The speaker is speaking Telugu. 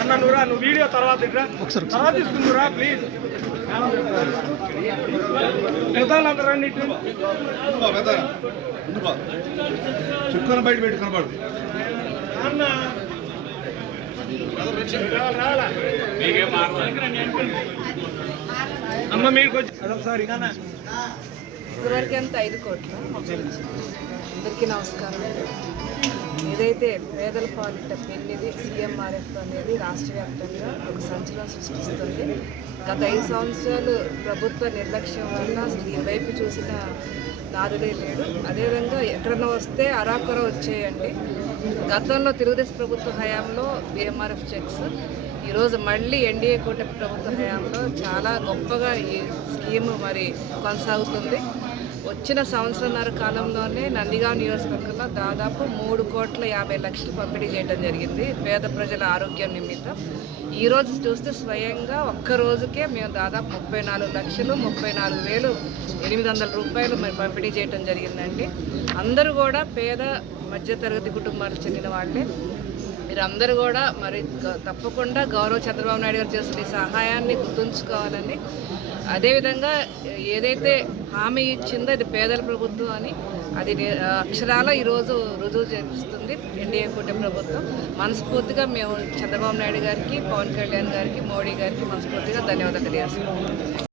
అన్న నువ్వురా నువ్వు వీడియో తర్వాత ఒకసారి తర్వాత తీసుకుందురా ప్లీజ్ పెద్దలందరూ రండి చుక్కను బయట పెట్టి కనపడదు. అన్న? అమ్మ అదొకసారి ఇదివరకు ఎంత ఐదు కోట్లు? అందరికీ నమస్కారం. ఏదైతే పేదల పాలిట పెళ్ళిది సీఎంఆర్ఎఫ్ అనేది రాష్ట్ర వ్యాప్తంగా ఒక సంచలనం సృష్టిస్తుంది. గత ఐదు సంవత్సరాలు ప్రభుత్వ నిర్లక్ష్యం వల్ల అసలు ఈ వైపు చూసిన దారులే లేడు. అదేవిధంగా ఎక్కడన్నా వస్తే అరాకొర వచ్చేయండి. గతంలో తెలుగుదేశం ప్రభుత్వ హయాంలో బిఎంఆర్ఎఫ్ చెక్స్ ఈరోజు మళ్ళీ ఎన్డీఏ కూటమి ప్రభుత్వ హయాంలో చాలా గొప్పగా ఈ స్కీమ్ మరి కొనసాగుతుంది. వచ్చిన సంవత్సరంన్నర కాలంలోనే నందిగాం నియోజకవర్గంలో దాదాపు మూడు కోట్ల యాభై లక్షలు పంపిణీ చేయడం జరిగింది పేద ప్రజల ఆరోగ్యం నిమిత్తం. ఈరోజు చూస్తే స్వయంగా ఒక్క రోజుకే మేము దాదాపు ముప్పై నాలుగు లక్షలు ముప్పై నాలుగు వేలు ఎనిమిది వందల రూపాయలు మేము పంపిణీ చేయడం జరిగిందండి. అందరూ కూడా పేద మధ్యతరగతి కుటుంబాలకు చెందిన వాళ్ళే. మీరందరూ కూడా మరి తప్పకుండా గౌరవ చంద్రబాబు నాయుడు గారు చేసిన సహాయాన్ని గుర్తుంచుకోవాలని. అదేవిధంగా ఏదైతే హామీ ఇచ్చిందో ఇది పేదల ప్రభుత్వం అని. అది అక్షరాల ఈరోజు రుజువు చేస్తుంది ఎన్డీఏ కూటమి ప్రభుత్వం. మనస్ఫూర్తిగా మేము చంద్రబాబు నాయుడు గారికి పవన్ కళ్యాణ్ గారికి మోడీ గారికి మనస్ఫూర్తిగా ధన్యవాదాలు తెలియజేస్తున్నాం.